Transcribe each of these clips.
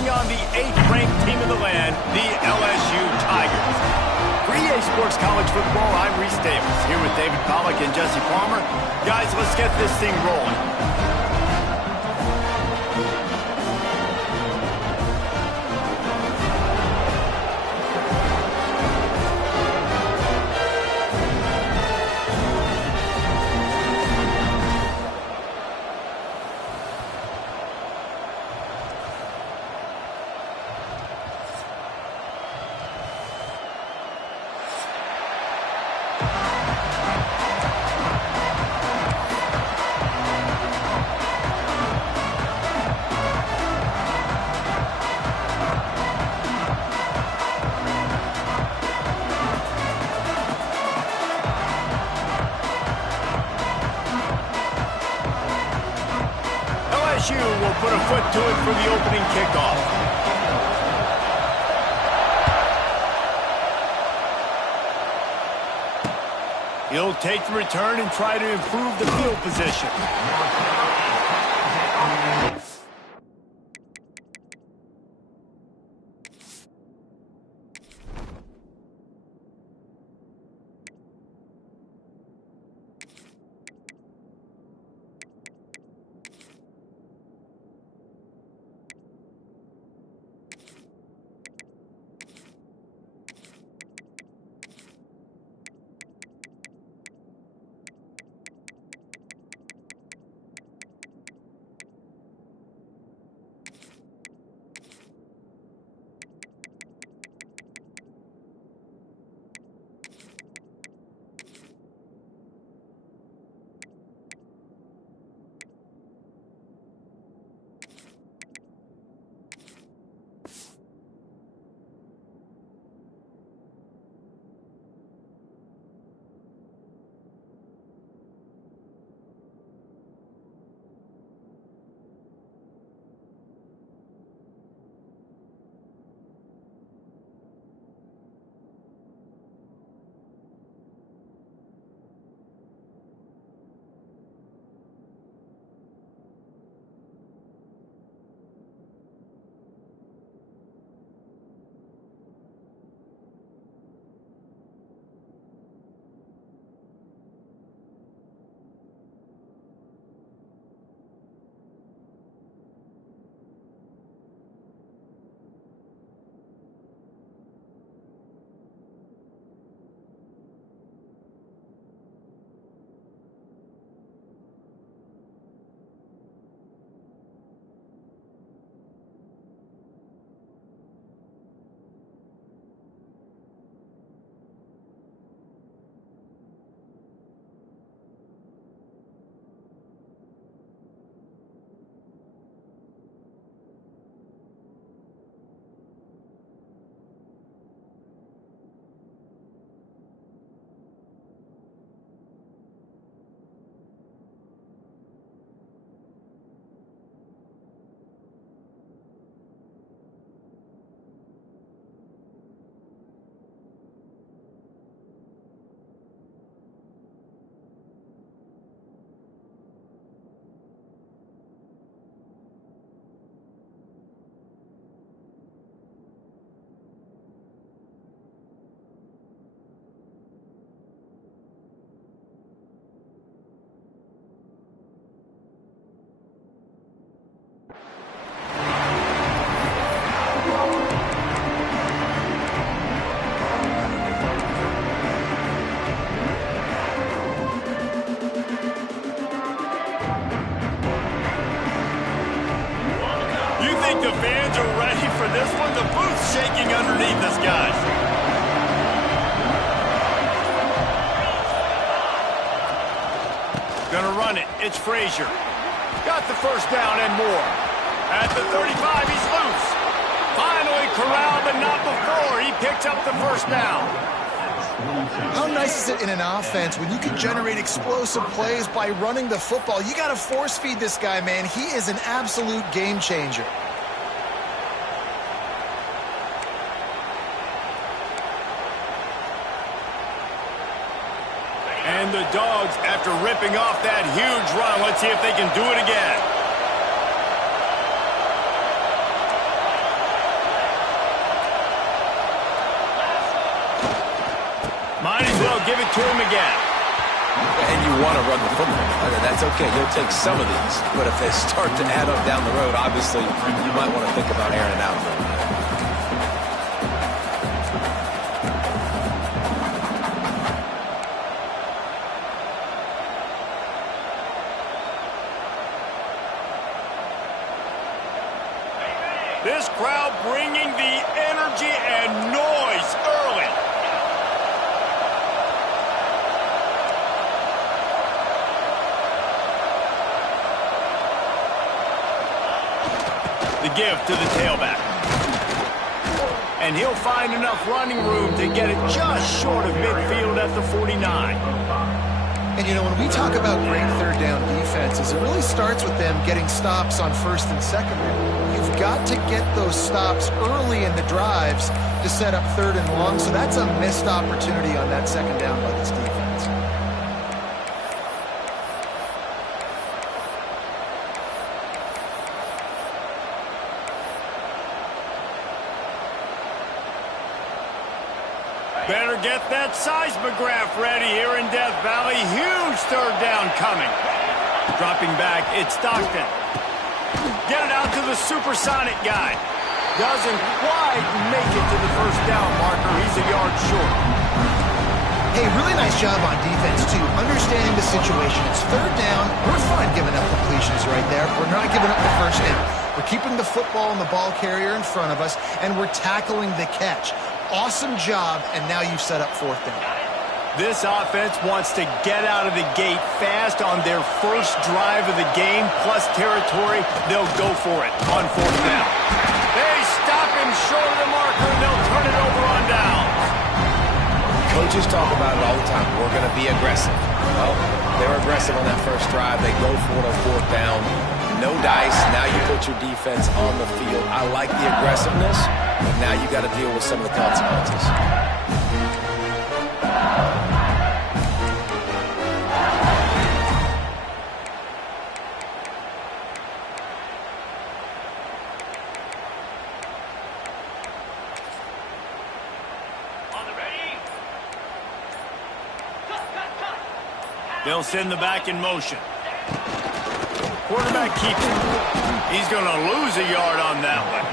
taking on the 8th-ranked team in the land, the LSU Tigers. For EA Sports College Football, I'm Reese Davis, here with David Pollack and Jesse Palmer. Guys, let's get this thing rolling. LSU will put a foot to it for the opening kickoff. He'll take the return and try to improve the field position. The fans are ready for this one. The booth's shaking underneath us, guys. Gonna run it. It's Frazier. Got the first down and more. At the 35, he's loose. Finally corralled, but not before. He picked up the first down. How nice is it in an offense when you can generate explosive plays by running the football? You got to force feed this guy, man. He is an absolute game changer. And the Dogs, after ripping off that huge run, let's see if they can do it again. they'll give it to him again. And you want to run the football. That's okay. You'll take some of these. But if they start to add up down the road, obviously, you might want to think about airing it out a little bit. This crowd bringing the energy and noise early. The give to the tailback. And he'll find enough running room to get it just short of midfield at the 49. And, you know, when we talk about great third down defenses, it really starts with them getting stops on first and second down. You've got to get those stops early in the drives to set up third and long, so that's a missed opportunity on that second down by this defense. Better get that seismograph ready here in Death Valley. Huge third down coming. Dropping back, it's Stockton. Get it out to the supersonic guy. Doesn't quite make it to the first down marker. He's a yard short. Hey, really nice job on defense, too. Understanding the situation. It's third down. We're fine giving up completions right there. We're not giving up the first down. We're keeping the football and the ball carrier in front of us, and we're tackling the catch. Awesome job, and now you've set up fourth down. This offense wants to get out of the gate fast on their first drive of the game, plus territory. They'll go for it on fourth down. They stop him short of the marker, and they'll turn it over on down. Coaches talk about it all the time. We're going to be aggressive. Well, they're aggressive on that first drive. They go for it on fourth down. No dice. Now you put your defense on the field. I like the aggressiveness, but now you got to deal with some of the consequences. They'll send the back in motion. Quarterback keeps it. He's going to lose a yard on that one.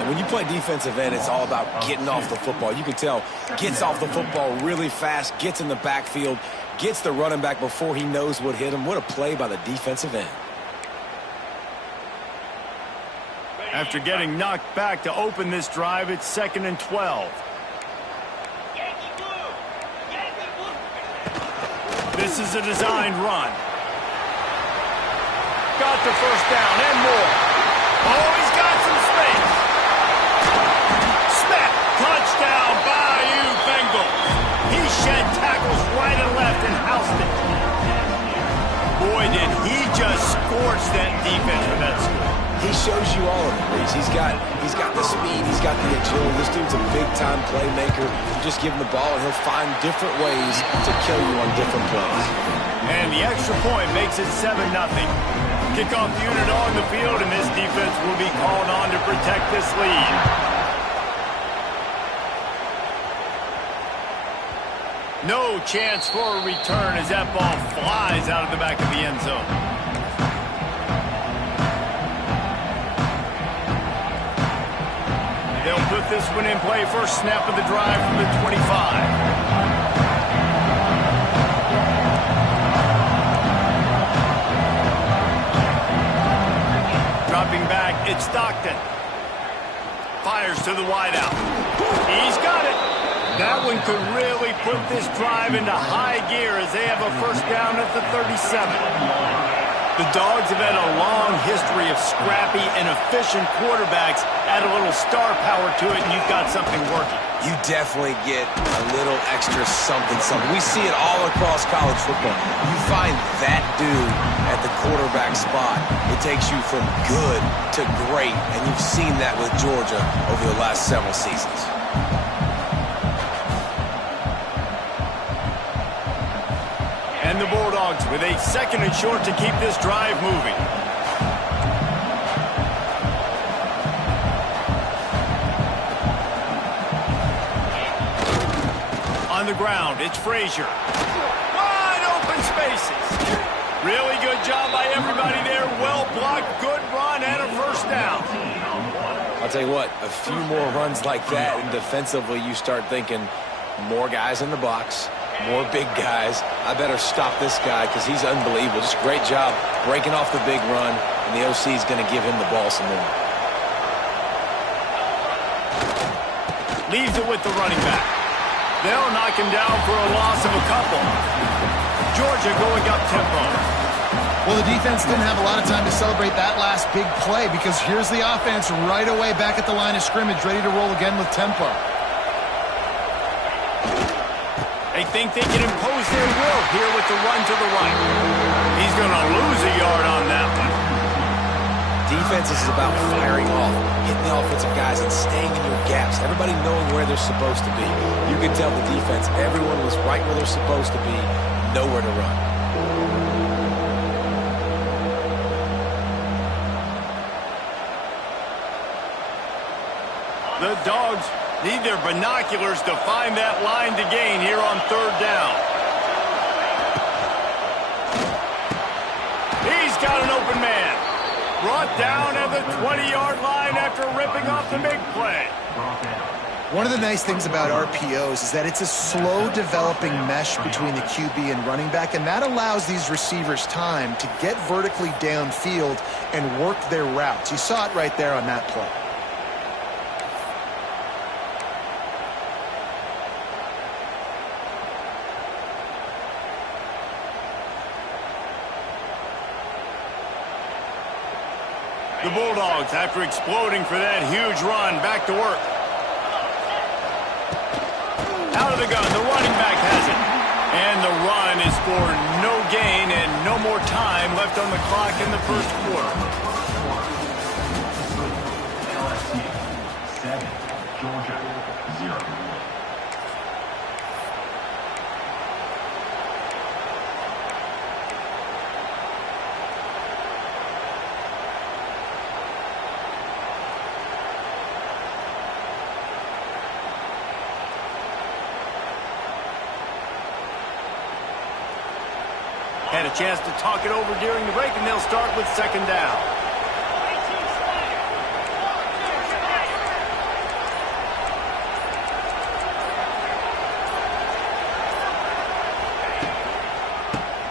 And when you play defensive end, it's all about getting off the football. You can tell, gets off the football really fast, gets in the backfield, gets the running back before he knows what hit him. What a play by the defensive end. After getting knocked back to open this drive, it's 2nd and 12. This is a designed run. Got the first down and more. Oh, he's got some space. Smith, touchdown, Bayou Bengals. He shed tackles right and left and housed it. Boy, did he just scorch that defense with that score. He shows you all of it, Reese. He's got the speed, he's got the agility. This dude's a big-time playmaker. You just give him the ball, and he'll find different ways to kill you on different plays. And the extra point makes it 7-0. Kickoff unit on the field, and this defense will be called on to protect this lead. No chance for a return as that ball flies out of the back of the end zone. They'll put this one in play. First snap of the drive from the 25. Dropping back, it's Stockton. Fires to the wideout. He's got it. That one could really put this drive into high gear as they have a first down at the 37. The Dogs have had a long history of scrappy and efficient quarterbacks. Add a little star power to it, and you've got something working. You definitely get a little extra something. We see it all across college football. You find that dude at the quarterback spot. It takes you from good to great, and you've seen that with Georgia over the last several seasons. And the Bulldogs with a 2nd and short to keep this drive moving. On the ground. It's Frazier. Wide open spaces. Really good job by everybody there. Well blocked, good run, and a first down. I'll tell you what, a few more runs like that, and defensively you start thinking more guys in the box, more big guys. I better stop this guy because he's unbelievable. Just great job breaking off the big run, and the OC is going to give him the ball some more. Leaves it with the running back. They'll knock him down for a loss of a couple. Georgia going up tempo. Well, the defense didn't have a lot of time to celebrate that last big play because here's the offense right away back at the line of scrimmage, ready to roll again with tempo. They think they can impose their will here with the run to the right. He's going to lose a yard on that one. Defense is about firing off, hitting the offensive guys, and staying in your gaps. Everybody knowing where they're supposed to be. You can tell the defense, everyone was right where they're supposed to be, nowhere to run. The Dogs need their binoculars to find that line to gain here on third down. He's got an open man. Brought down at the 20-yard line after ripping off the big play. One of the nice things about RPOs is that it's a slow-developing mesh between the QB and running back, and that allows these receivers time to get vertically downfield and work their routes. You saw it right there on that play. The Bulldogs, after exploding for that huge run, back to work. Out of the gun, the running back has it. And the run is for no gain and no more time left on the clock in the first quarter. LSU 7, Georgia 0. Had a chance to talk it over during the break, and they'll start with second down.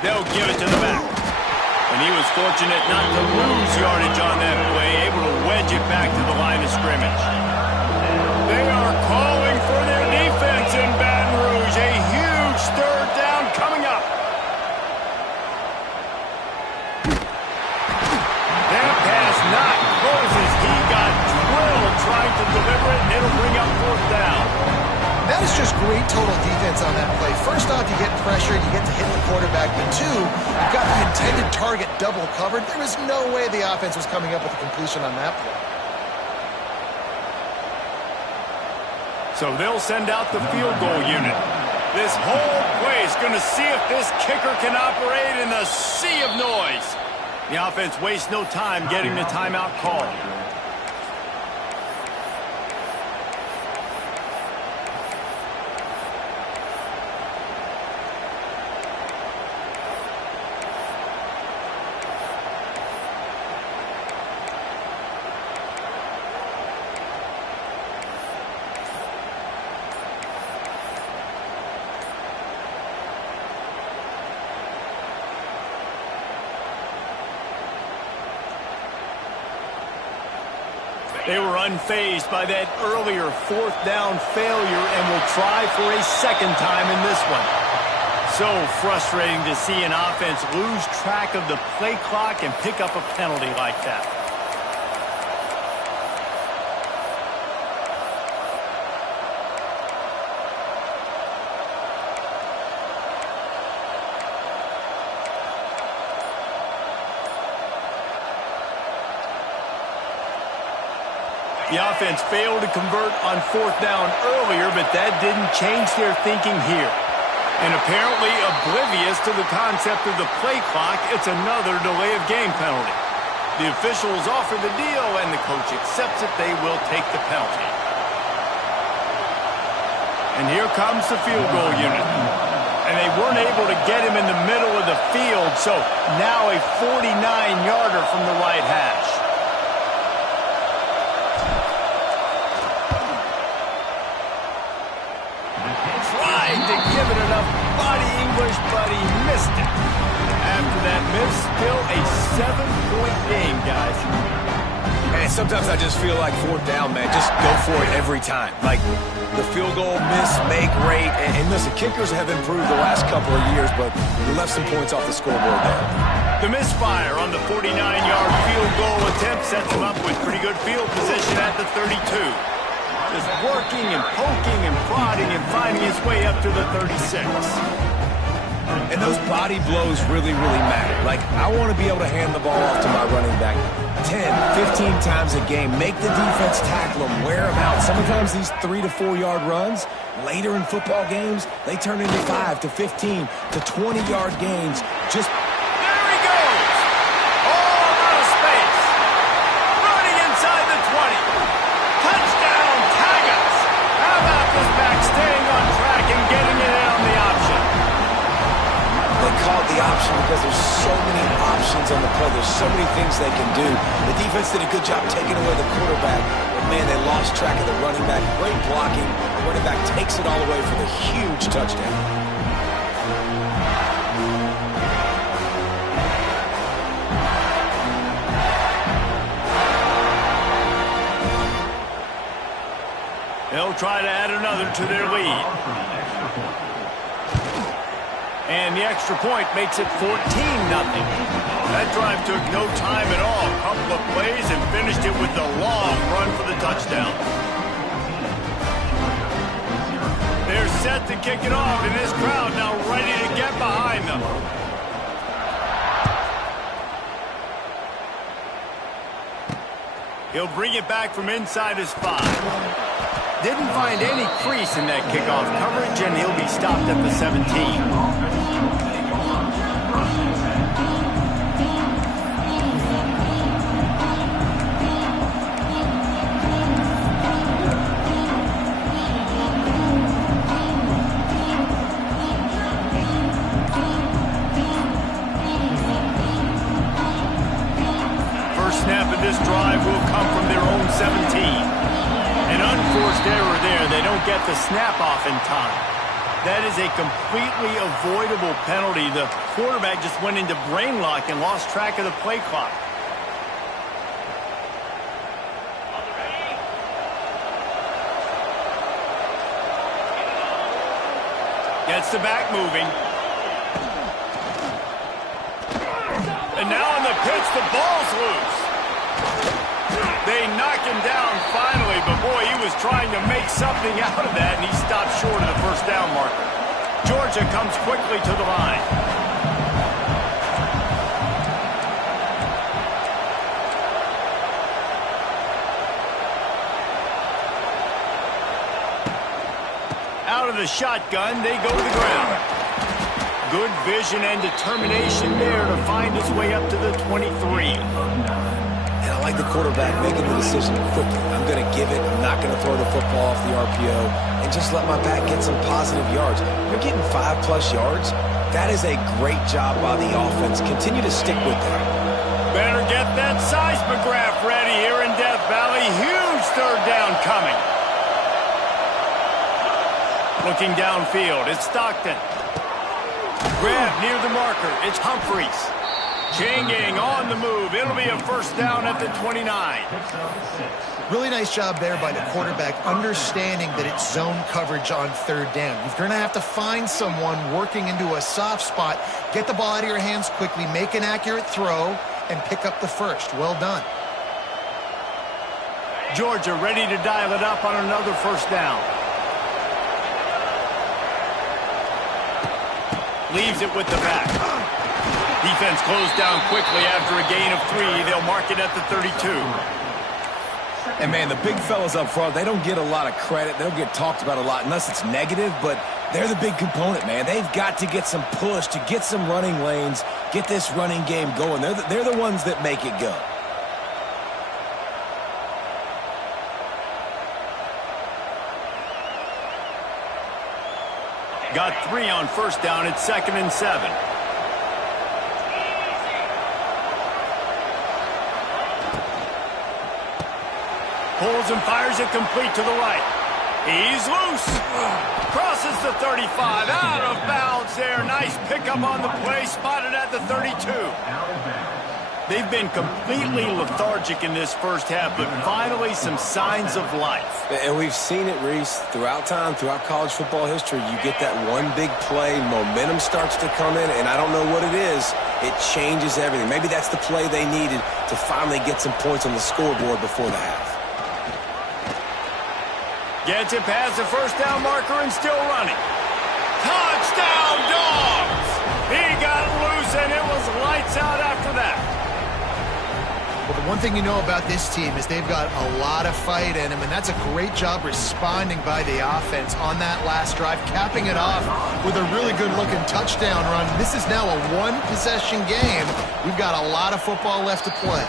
They'll give it to the back. And he was fortunate not to lose yardage on that play, able to wedge it back to the line of scrimmage. They are calling for their defense in Baton Rouge. A huge third down coming up. Not closes. He got drilled trying to deliver it, and it'll bring up fourth down. That is just great total defense on that play. First off, you get pressured, you get to hit the quarterback, but two, you've got the intended target double covered. There was no way the offense was coming up with a completion on that play. So they'll send out the field goal unit. This whole play is going to see if this kicker can operate in the sea of noise. The offense wastes no time getting the timeout called. They were unfazed by that earlier fourth down failure and will try for a second time in this one. So frustrating to see an offense lose track of the play clock and pick up a penalty like that. The offense failed to convert on fourth down earlier, but that didn't change their thinking here. And apparently oblivious to the concept of the play clock, it's another delay of game penalty. The officials offer the deal, and the coach accepts it. They will take the penalty. And here comes the field goal unit. And they weren't able to get him in the middle of the field, so now a 49-yarder from the right hash. Tried to give it enough body English, but he missed it. After that miss, still a 7-point game, guys. And sometimes I just feel like fourth down, man. Just go for it every time. Like the field goal, miss, make, rate. And listen, kickers have improved the last couple of years, but we left some points off the scoreboard there. The misfire on the 49-yard field goal attempt sets him up with pretty good field position at the 32. Just working and poking and prodding and finding his way up to the 36. And those body blows really, really matter. Like, I want to be able to hand the ball off to my running back 10, 15 times a game. Make the defense tackle him, wear him out. Sometimes these 3 to 4 yard runs, later in football games, they turn into 5 to 15 to 20-yard gains. Just there he goes! All out of space. Running inside the 20. Touchdown, Tigers! How about this back staying on track and getting it in on the option? They call it the option because there's so many options on the play. There's so many things they can do. The defense did a good job taking away the quarterback. But, man, they lost track of the running back. Great blocking. The running back takes it all away for the huge touchdown. They'll try to add another to their lead. And the extra point makes it 14-0. That drive took no time at all. Couple of plays and finished it with a long run for the touchdown. They're set to kick it off, and this crowd now ready to get behind them. He'll bring it back from inside his 5. Didn't find any crease in that kickoff coverage, and he'll be stopped at the 17. First snap of this drive will come from their own 17. An unforced error there. They don't get the snap off in time. That is a completely avoidable penalty. The quarterback just went into brain lock and lost track of the play clock. Gets the back moving. And now on the pitch, the ball's loose. They knock him down finally, but boy, he was trying to make something out of that, and he stopped short of the first down marker. Georgia comes quickly to the line. Out of the shotgun, they go to the ground. Good vision and determination there to find his way up to the 23. And I like the quarterback making the decision quickly. I'm going to give it. I'm not going to throw the football off the RPO and just let my back get some positive yards. You're getting 5+ yards. That is a great job by the offense. Continue to stick with that. Better get that seismograph ready here in Death Valley. Huge third down coming. Looking downfield, it's Stockton. Grab near the marker, it's Humphreys. Chain gang on the move. It'll be a first down at the 29. Really nice job there by the quarterback, understanding that it's zone coverage on third down. You're going to have to find someone working into a soft spot, get the ball out of your hands quickly, make an accurate throw, and pick up the first. Well done. Georgia ready to dial it up on another first down. Leaves it with the back. Defense closed down quickly after a gain of 3. They'll mark it at the 32. And, man, the big fellas up front, they don't get a lot of credit. They don't get talked about a lot unless it's negative, but they're the big component, man. They've got to get some push, to get some running lanes, get this running game going. They're the ones that make it go. got 3 on first down. It's 2nd and 7. Pulls and fires it complete to the right. He's loose. Crosses the 35. Out of bounds there. Nice pickup on the play. Spotted at the 32. They've been completely lethargic in this first half, but finally some signs of life. And we've seen it, Reese, throughout time, throughout college football history. You get that one big play, momentum starts to come in, and I don't know what it is. It changes everything. Maybe that's the play they needed to finally get some points on the scoreboard before the half. Gets it past the first down marker and still running. Touchdown, Dogs! He got loose, and it was lights out after that. Well, the one thing you know about this team is they've got a lot of fight in them, and that's a great job responding by the offense on that last drive, capping it off with a really good-looking touchdown run. This is now a one-possession game. We've got a lot of football left to play.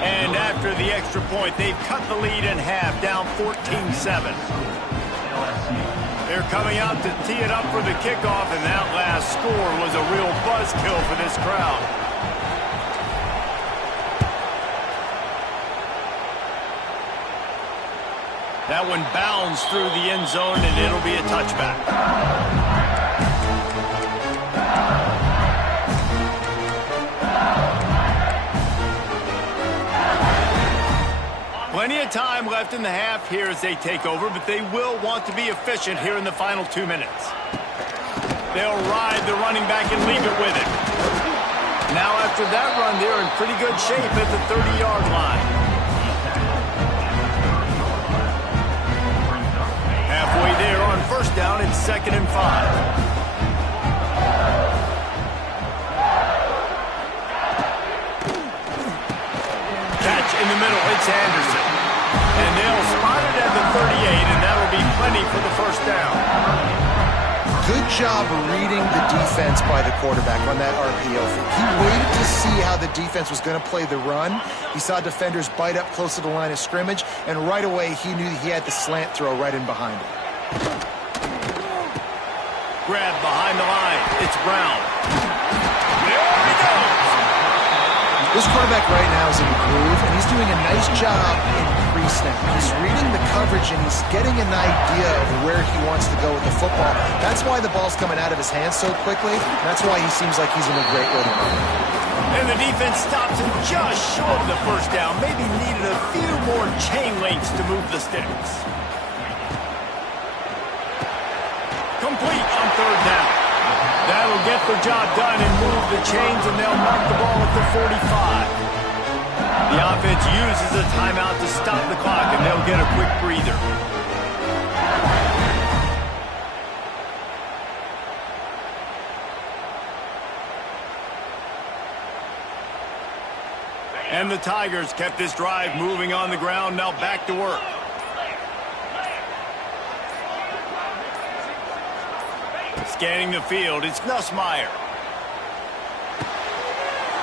And after the extra point, they've cut the lead in half, down 14-7. They're coming out to tee it up for the kickoff, and that last score was a real buzzkill for this crowd. That one bounds through the end zone, and it'll be a touchback. Plenty of time left in the half here as they take over, but they will want to be efficient here in the final 2 minutes. They'll ride the running back and leave it with him. Now after that run, they're in pretty good shape at the 30-yard line. Halfway there on first down, it's 2nd and 5. Catch in the middle, it's Anderson. And they'll spot it at the 38, and that'll be plenty for the first down. Good job reading the defense by the quarterback on that RPO. He waited to see how the defense was going to play the run. He saw defenders bite up close to the line of scrimmage, and right away he knew he had the slant throw right in behind him. Grab behind the line. It's Brown. There he goes. This quarterback right now is in a groove, and he's doing a nice job in pre-snap. He's reading the coverage, and he's getting an idea of where he wants to go with the football. That's why the ball's coming out of his hands so quickly. That's why he seems like he's in a great rhythm. And the defense stops him just short of the first down. Maybe needed a few more chain links to move the sticks. Complete on third down. That'll get the job done and move the chains, and they'll mark the ball at the 45. The offense uses a timeout to stop the clock, and they'll get a quick breather. And the Tigers kept this drive moving on the ground, now back to work. Scanning the field, it's Nussmeier.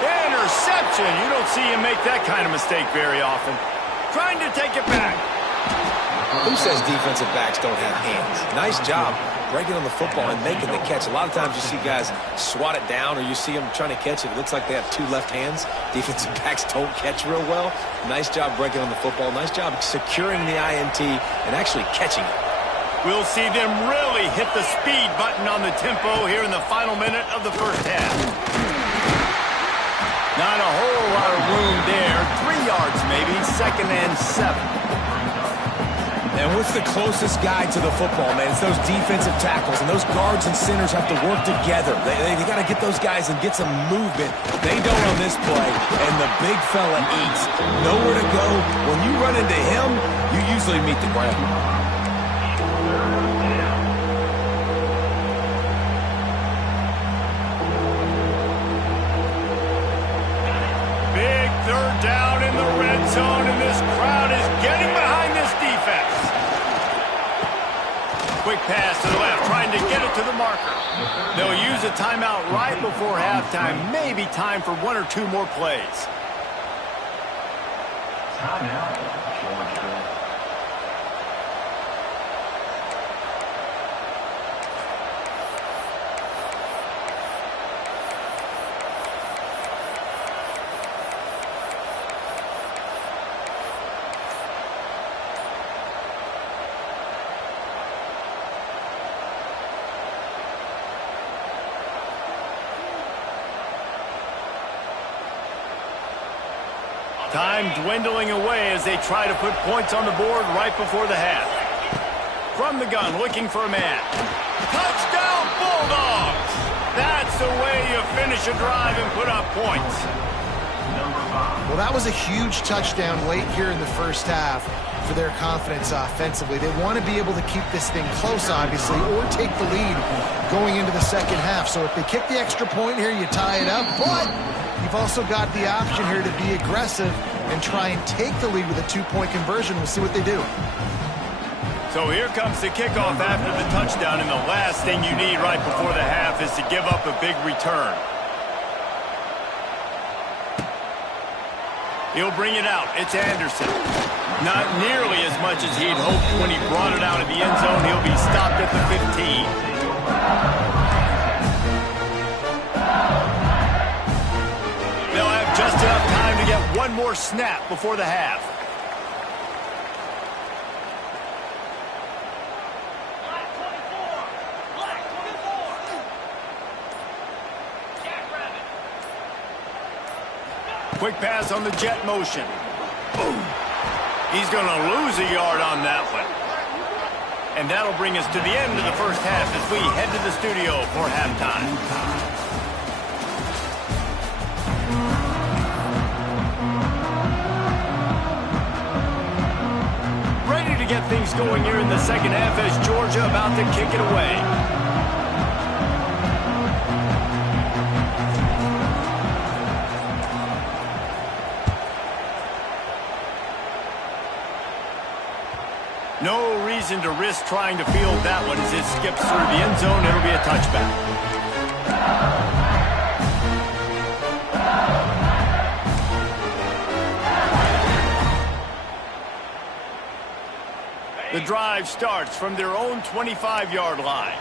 Interception! You don't see him make that kind of mistake very often. Trying to take it back. Who says defensive backs don't have hands? Nice job breaking on the football and making the catch. A lot of times you see guys swat it down, or you see them trying to catch it. It looks like they have 2 left hands. Defensive backs don't catch real well. Nice job breaking on the football. Nice job securing the INT and actually catching it. We'll see them really hit the speed button on the tempo here in the final minute of the first half. Not a whole lot of room there. 3 yards maybe, 2nd and 7. And what's the closest guy to the football, man? It's those defensive tackles, and those guards and centers have to work together. They got to get those guys and get some movement. They don't on this play, and the big fella eats. Nowhere to go. When you run into him, you usually meet the ground. Big third down in the red zone, and this crowd is getting behind this defense. Quick pass to the left, trying to get it to the marker. They'll use a timeout right before halftime. Maybe time for 1 or 2 more plays. Timeout, Georgia. Time dwindling away as they try to put points on the board right before the half. From the gun, looking for a man. Touchdown, Bulldogs! That's the way you finish a drive and put up points. Well, that was a huge touchdown late here in the first half for their confidence offensively. They want to be able to keep this thing close, obviously, or take the lead going into the second half. So if they kick the extra point here, you tie it up. But you've also got the option here to be aggressive and try and take the lead with a two-point conversion. We'll see what they do. So here comes the kickoff after the touchdown, and the last thing you need right before the half is to give up a big return. He'll bring it out. It's Anderson. Not nearly as much as he'd hoped when he brought it out of the end zone. He'll be stopped at the 15. They'll have just enough time to get one more snap before the half. Quick pass on the jet motion. Boom. He's going to lose a yard on that one. And that'll bring us to the end of the first half as we head to the studio for halftime. Ready to get things going here in the second half as Georgia about to kick it away. No reason to risk trying to field that one as it skips through the end zone. It'll be a touchback. The drive starts from their own 25-yard line.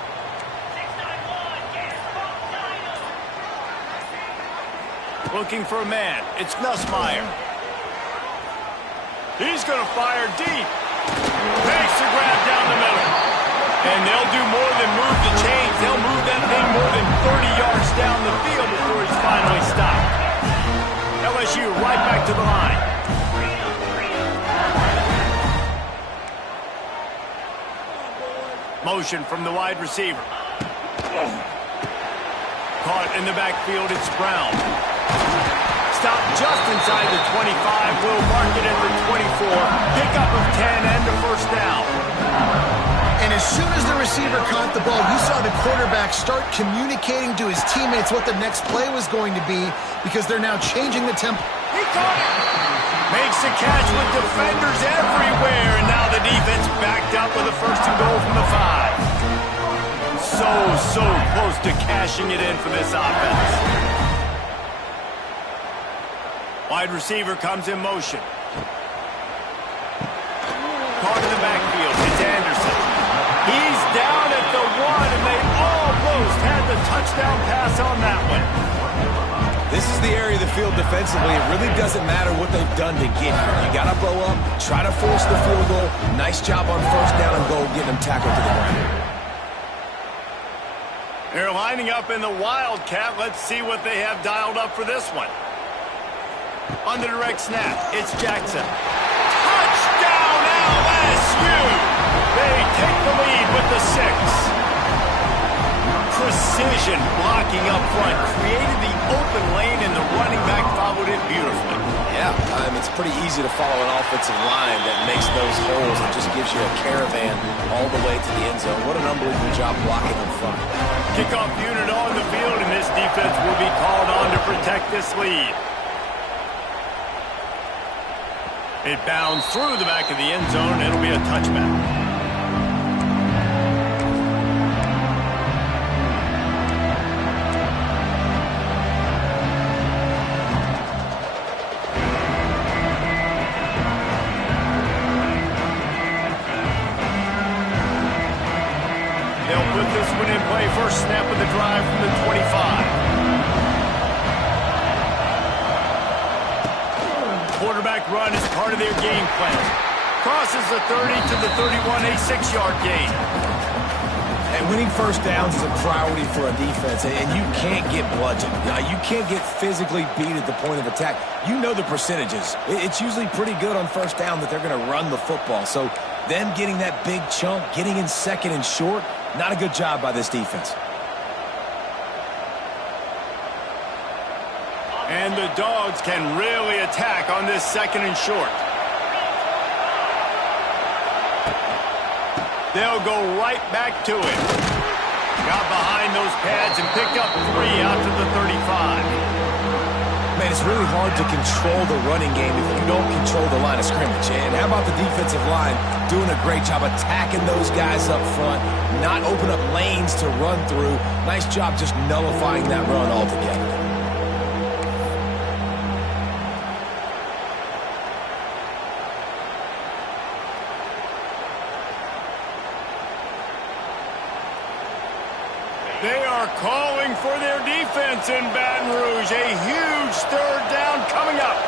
Looking for a man. It's Nussmeier. He's going to fire deep. Makes the grab down the middle. And they'll do more than move the chains. They'll move that thing more than 30 yards down the field before he's finally stopped. LSU right back to the line. Motion from the wide receiver. Caught in the backfield, it's Brown. Stopped just inside the 25. Will mark it at the 24. Pickup of 10 and the first down. And as soon as the receiver caught the ball, you saw the quarterback start communicating to his teammates what the next play was going to be because they're now changing the tempo. He caught it. Makes the catch with defenders everywhere. And now the defense backed up with a first and goal from the 5. So close to cashing it in for this offense. Wide receiver comes in motion. Caught in the backfield. It's Anderson. He's down at the 1, and they almost had the touchdown pass on that one. This is the area of the field defensively. It really doesn't matter what they've done to get here. You got to blow up, try to force the field goal. Nice job on first down and goal, getting them tackled to the ground. They're lining up in the Wildcat. Let's see what they have dialed up for this one. On the direct snap, it's Jackson. Touchdown, LSU! They take the lead with the 6. Precision blocking up front, created the open lane, and the running back followed it beautifully. Yeah, it's pretty easy to follow an offensive line that makes those holes and just gives you a caravan all the way to the end zone. What an unbelievable job blocking in front. Kickoff unit on the field, and this defense will be called on to protect this lead. It bounds through the back of the end zone. It'll be a touchback. They'll put this one in play. First snap of the drive from the 25. Quarterback run is part of their game plan. Crosses the 30 to the 31, a 6-yard gain. Hey, winning first downs is a priority for a defense, and you can't get bludgeoned. You can't get physically beat at the point of attack. You know the percentages. It's usually pretty good on first down that they're going to run the football. So them getting that big chunk, getting in second and short, not a good job by this defense. And the Dogs can really attack on this second and short. They'll go right back to it. Got behind those pads and picked up 3 out to the 35. Man, it's really hard to control the running game if you don't control the line of scrimmage. And how about the defensive line doing a great job attacking those guys up front, not open up lanes to run through. Nice job just nullifying that run altogether. They are calling for their defense in Baton Rouge. A huge third down coming up.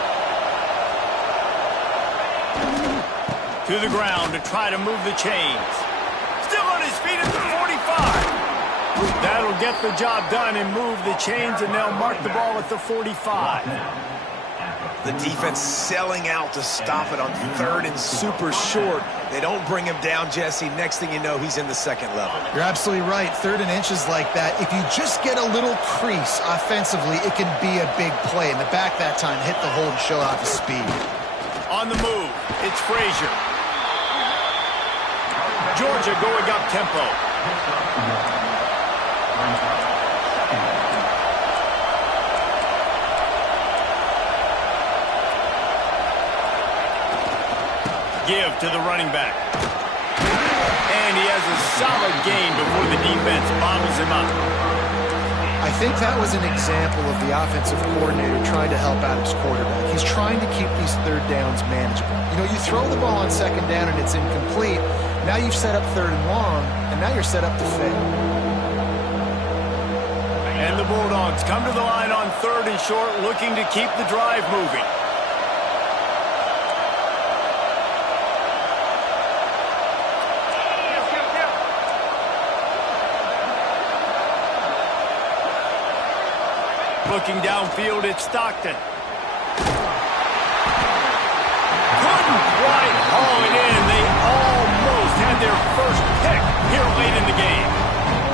To the ground to try to move the chains. Still on his feet at the 45. That'll get the job done and move the chains, and they'll mark the ball at the 45. The defense selling out to stop it on third and super short. They don't bring him down, Jesse. Next thing you know, he's in the second level. You're absolutely right. Third and inches like that, if you just get a little crease offensively, it can be a big play. And the back that time hit the hole and show off his speed. On the move, it's Frazier. Georgia going up tempo. Give to the running back. And he has a solid gain before the defense bottles him up. I think that was an example of the offensive coordinator trying to help out his quarterback. He's trying to keep these third downs manageable. You know, you throw the ball on second down and it's incomplete. Now you've set up third and long, and now you're set up to fail. And the Bulldogs come to the line on third and short, looking to keep the drive moving. Looking downfield, it's Stockton. Couldn't quite haul it in. They almost had their first pick here late in the game.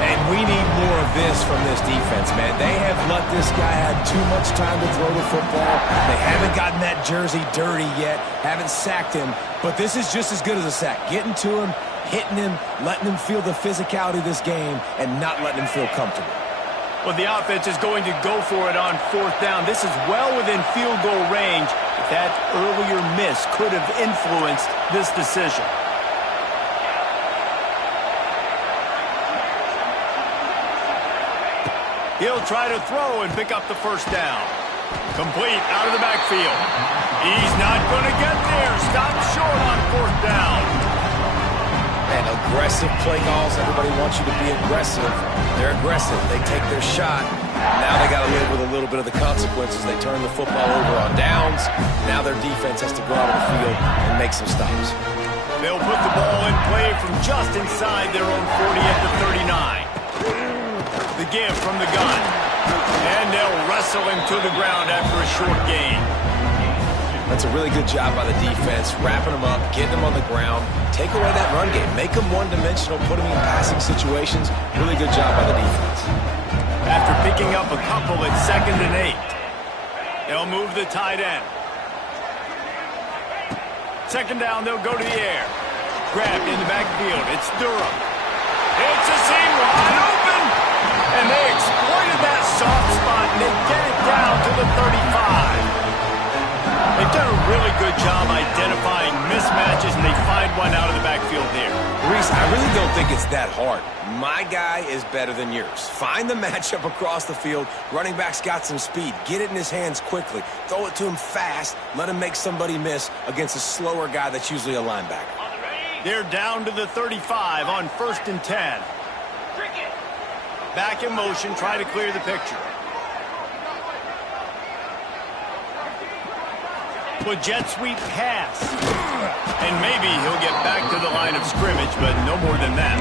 And we need more of this from this defense, man. They have let this guy have too much time to throw the football. They haven't gotten that jersey dirty yet, haven't sacked him. But this is just as good as a sack. Getting to him, hitting him, letting him feel the physicality of this game, and not letting him feel comfortable. Well, the offense is going to go for it on fourth down. This is well within field goal range. That earlier miss could have influenced this decision. He'll try to throw and pick up the first down. Complete out of the backfield. He's not going to get there. Stop short on fourth down. And aggressive play calls. Everybody wants you to be aggressive. They're aggressive. They take their shot. Now they got to live with a little bit of the consequences. They turn the football over on downs. Now their defense has to go out on the field and make some stops. They'll put the ball in play from just inside their own 40 at the 39. The give from the gun. And they'll wrestle him to the ground after a short gain. That's a really good job by the defense, wrapping them up, getting them on the ground, take away that run game, make them one-dimensional, put them in passing situations. Really good job by the defense. After picking up a couple at 2nd and 8, they'll move the tight end. Second down, they'll go to the air. Grabbed in the backfield. It's Durham. It's a seam wide open. And they exploited that soft spot, and they get it down to the 35. They've done a really good job identifying mismatches, and they find one out of the backfield there. Reese, I really don't think it's that hard. My guy is better than yours. Find the matchup across the field. Running back's got some speed. Get it in his hands quickly. Throw it to him fast. Let him make somebody miss against a slower guy that's usually a linebacker. They're down to the 35 on 1st and 10. Back in motion, try to clear the picture. With jet sweep pass. And maybe he'll get back to the line of scrimmage, but no more than that.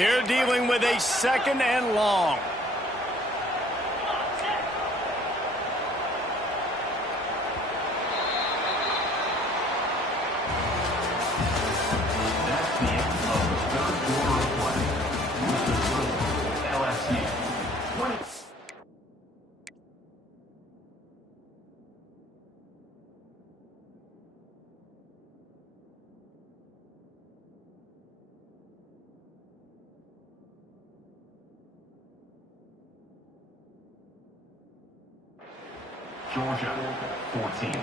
They're dealing with a 2nd and long. That's the end of the third quarter of play. LSU. 20. Georgia, 14.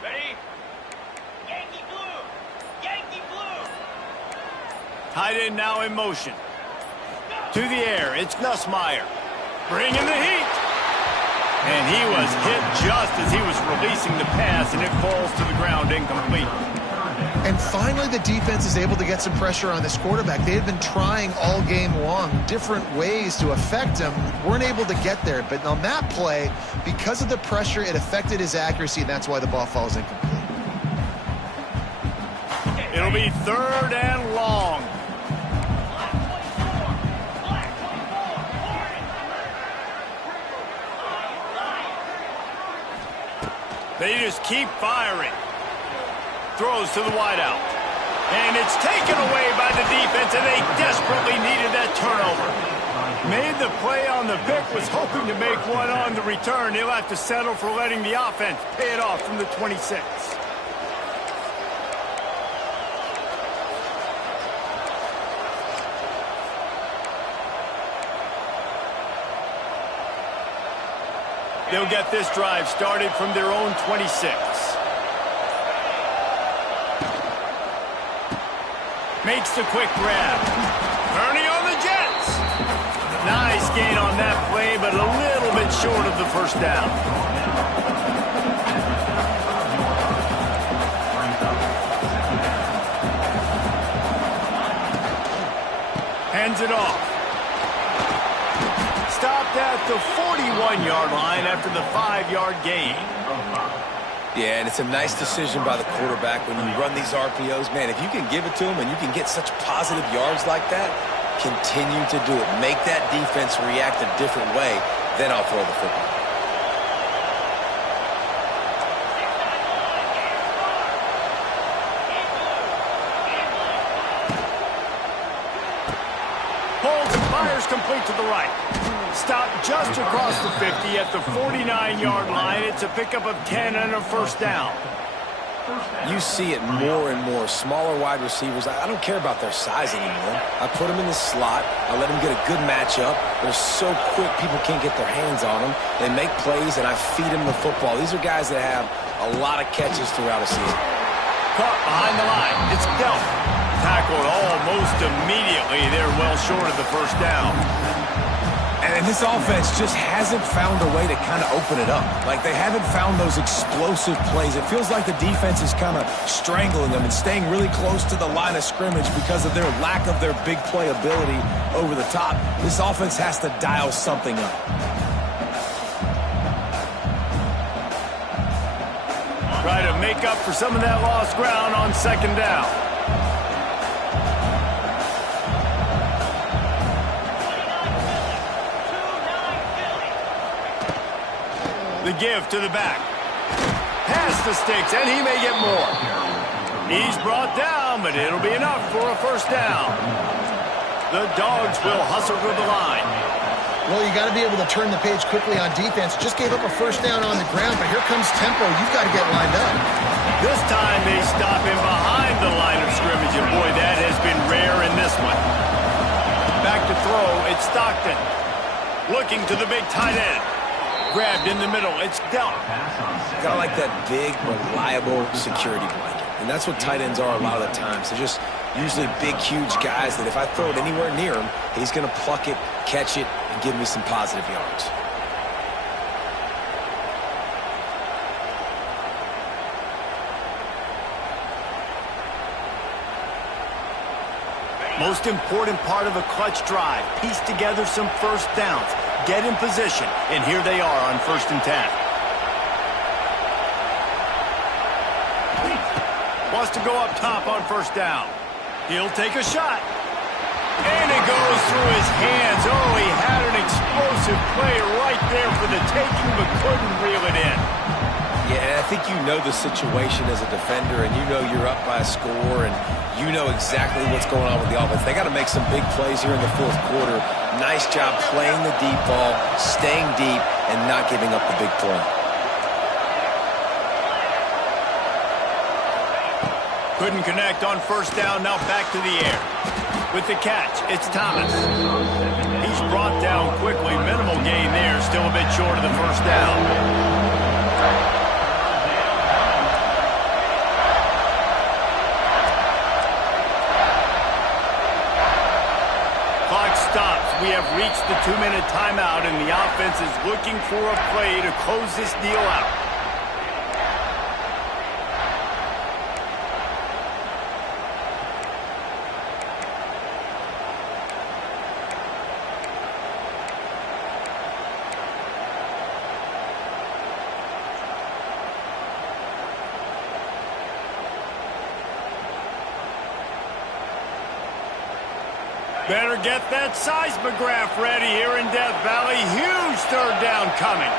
Ready? Yankee blue! Yankee blue! Tight end now in motion. To the air, it's Nussmeier. Bringing the heat. And he was hit just as he was releasing the pass, and it falls to the ground incomplete. And finally, the defense is able to get some pressure on this quarterback. They had been trying all game long different ways to affect him. Weren't able to get there. But on that play, because of the pressure, it affected his accuracy, and that's why the ball falls incomplete. It'll be 3rd and long. They just keep firing. Throws to the wideout. And it's taken away by the defense, and they desperately needed that turnover. Made the play on the pick, was hoping to make one on the return. He'll have to settle for letting the offense pay it off from the 26. They'll get this drive started from their own 26. Makes the quick grab. Ernie on the Jets. Nice gain on that play, but a little bit short of the first down. Hands it off. Stopped at the 41-yard line after the 5-yard gain. Yeah, and it's a nice decision by the quarterback when you run these RPOs. Man, if you can give it to him and you can get such positive yards like that, continue to do it. Make that defense react a different way, then I'll throw the football. Holds and fires complete to the right. Stopped just across the 50 at the 49-yard line. It's a pickup of 10 and a first down. You see it more and more. Smaller wide receivers, I don't care about their size anymore. I put them in the slot. I let them get a good matchup. They're so quick, people can't get their hands on them. They make plays, and I feed them the football. These are guys that have a lot of catches throughout a season. Caught behind the line. It's Delp. Tackled almost immediately. They're well short of the first down. And this offense just hasn't found a way to kind of open it up. Like, they haven't found those explosive plays. It feels like the defense is kind of strangling them and staying really close to the line of scrimmage because of their lack of their big play ability over the top. This offense has to dial something up. Try to make up for some of that lost ground on 2nd down. The give to the back. Past the sticks, and he may get more. He's brought down, but it'll be enough for a first down. The Dogs will hustle to the line. Well, you got to be able to turn the page quickly on defense. Just gave up a first down on the ground, but here comes tempo. You've got to get lined up. This time they stop him behind the line of scrimmage, and boy, that has been rare in this one. Back to throw, it's Stockton. Looking to the big tight end. Grabbed in the middle, it's Delp. Kind of like that big, reliable security blanket. And that's what tight ends are a lot of the times. They're just usually big, huge guys that if I throw it anywhere near him, he's going to pluck it, catch it, and give me some positive yards. Most important part of a clutch drive. Piece together some first downs. get in position, and here they are on 1st and 10. Wants to go up top on 1st down. He'll take a shot. And it goes through his hands. Oh, he had an explosive play right there for the taking, but couldn't reel it in. Yeah, I think you know the situation as a defender, and you know you're up by a score, and you know exactly what's going on with the offense. They got to make some big plays here in the 4th quarter. Nice job playing the deep ball, staying deep, and not giving up the big play. Couldn't connect on 1st down, now back to the air. With the catch, it's Thomas. He's brought down quickly. Minimal gain there, still a bit short of the 1st down. Clock stops. We have reached the 2-minute timeout, and the offense is looking for a play to close this deal out. Better get that seismograph ready here in Death Valley. Huge 3rd down coming.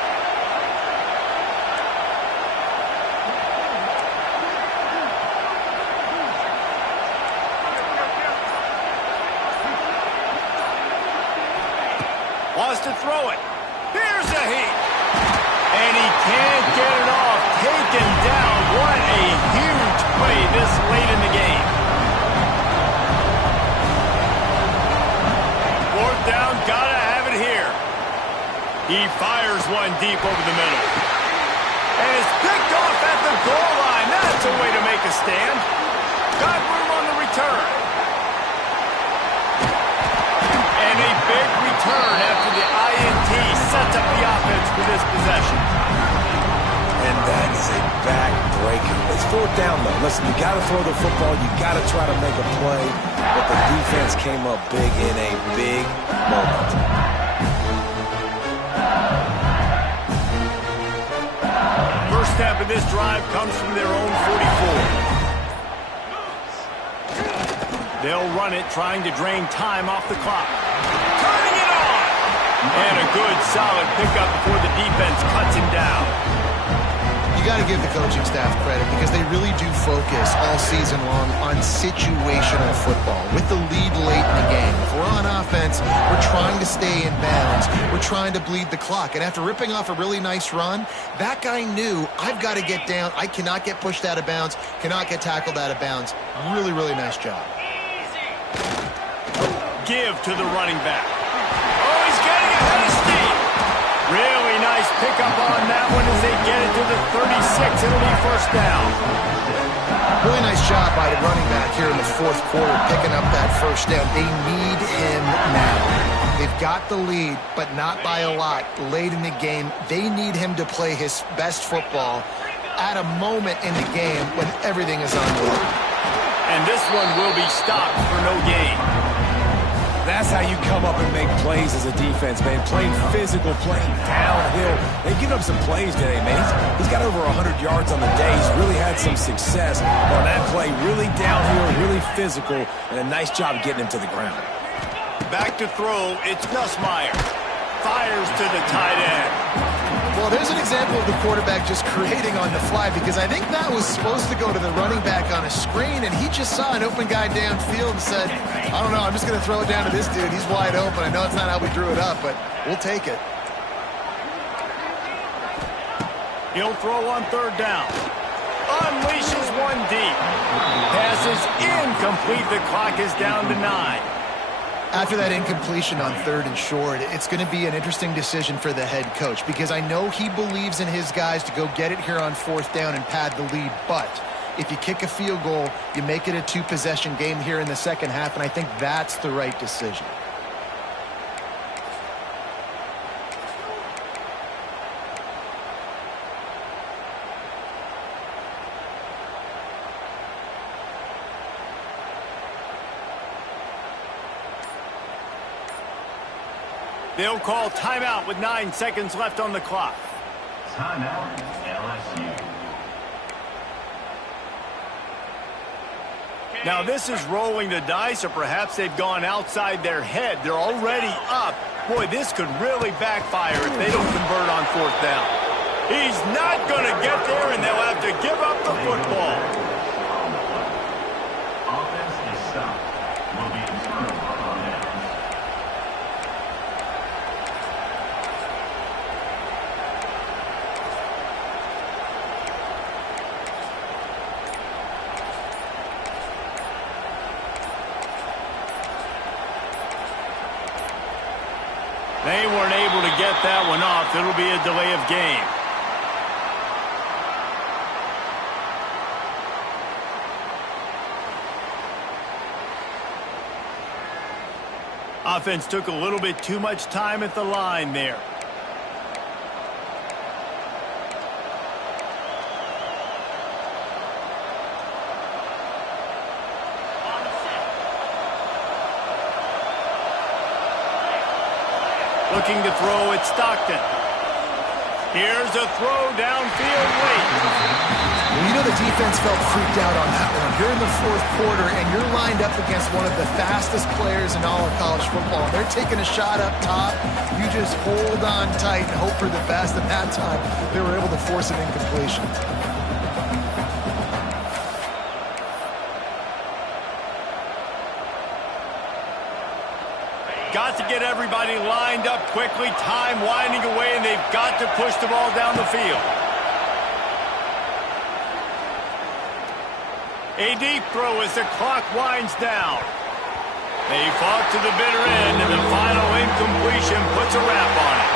Wants to throw it. Here's a heat. And he can't get it off. Taken down. What a huge play this late in the game. 4th down, gotta have it here. He fires one deep over the middle. And it's picked off at the goal line. That's a way to make a stand. Got room on the return. And a big return after the INT sets up the offense for this possession. And that is a back-breaker. It's 4th down, though. Listen, you got to throw the football. You got to try to make a play. But the defense came up big in a big moment. First step of this drive comes from their own 44. They'll run it, trying to drain time off the clock. Turning it on! And a good, solid pickup before the defense cuts him down. You got to give the coaching staff credit because they really do focus all season long on situational football. With the lead late in the game, if we're on offense, we're trying to stay in bounds. We're trying to bleed the clock. And after ripping off a really nice run, that guy knew, I've got to get down. I cannot get pushed out of bounds, cannot get tackled out of bounds. Really, really nice job. Give to the running back. Oh, he's getting ahead of steam. Really nice pickup on that one as they get it to the 36. It'll be 1st down. Really nice job by the running back here in the 4th quarter, picking up that 1st down. They need him now. They've got the lead, but not by a lot. Late in the game, they need him to play his best football at a moment in the game when everything is on the line. And this one will be stopped for no gain. That's how you come up and make plays as a defense, man. Playing physical, playing downhill. They've given up some plays today, man. He's got over 100 yards on the day. He's really had some success on that play. Really downhill, really physical, and a nice job getting him to the ground. Back to throw, it's Nussmeier. Fires to the tight end. Well, there's an example of the quarterback just creating on the fly because I think that was supposed to go to the running back on a screen, and he just saw an open guy downfield and said, I don't know, I'm just going to throw it down to this dude. He's wide open. I know it's not how we drew it up, but we'll take it. He'll throw on 3rd down. Unleashes one deep. Pass is incomplete. The clock is down to 9. After that incompletion on 3rd and short, it's going to be an interesting decision for the head coach because I know he believes in his guys to go get it here on 4th down and pad the lead, but if you kick a field goal, you make it a 2-possession game here in the second half, and I think that's the right decision. They'll call timeout with 9 seconds left on the clock. Timeout, LSU. Now this is rolling the dice, or perhaps they've gone outside their head. They're already up. Boy, this could really backfire if they don't convert on 4th down. He's not going to get there, and they'll have to give up the football. Offense is stopped. Will be a turnover on downs. They weren't able to get that one off. It'll be a delay of game. Offense took a little bit too much time at the line there. Looking to throw at Stockton. Here's a throw downfield late. Well, you know the defense felt freaked out on that one. You're in the 4th quarter, and you're lined up against one of the fastest players in all of college football. They're taking a shot up top. You just hold on tight and hope for the best. And that time, they were able to force an incompletion. Got to get everybody lined up quickly. Time winding away, and they've got to push the ball down the field. A deep throw as the clock winds down. They fought to the bitter end, and the final incompletion puts a wrap on it.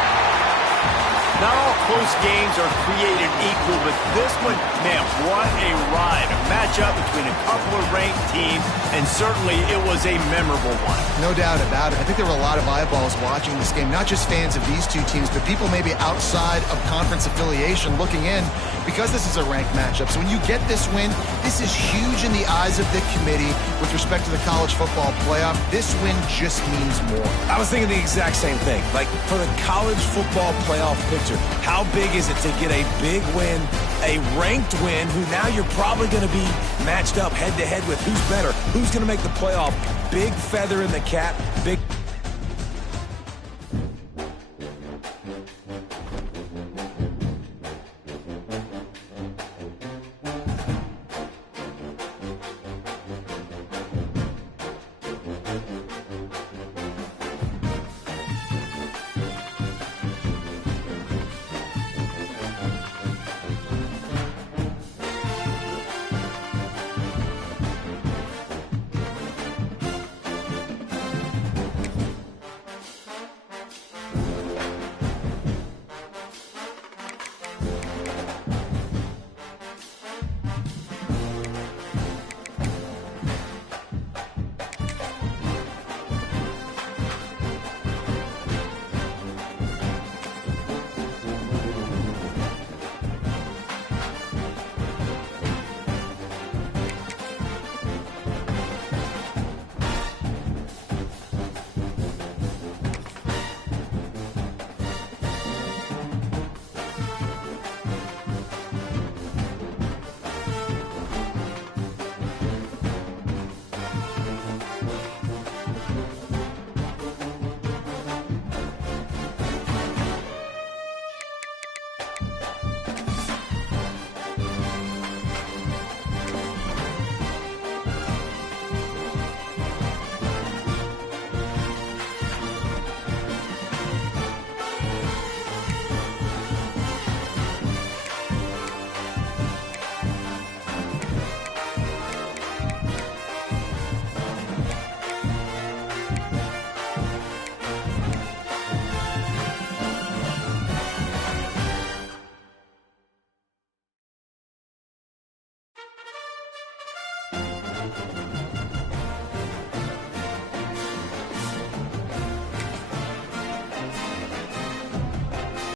Not all close games are created equal, but this one, man, what a ride. A matchup between a couple of ranked teams, and certainly it was a memorable one. No doubt about it. I think there were a lot of eyeballs watching this game, not just fans of these two teams, but people maybe outside of conference affiliation looking in, because this is a ranked matchup. So when you get this win, this is huge in the eyes of the committee with respect to the college football playoff. This win just means more. I was thinking the exact same thing. Like, for the college football playoff picture, how big is it to get a big win, a ranked win, who now you're probably going to be matched up head-to-head with who's better, who's going to make the playoff. Big feather in the cap, big...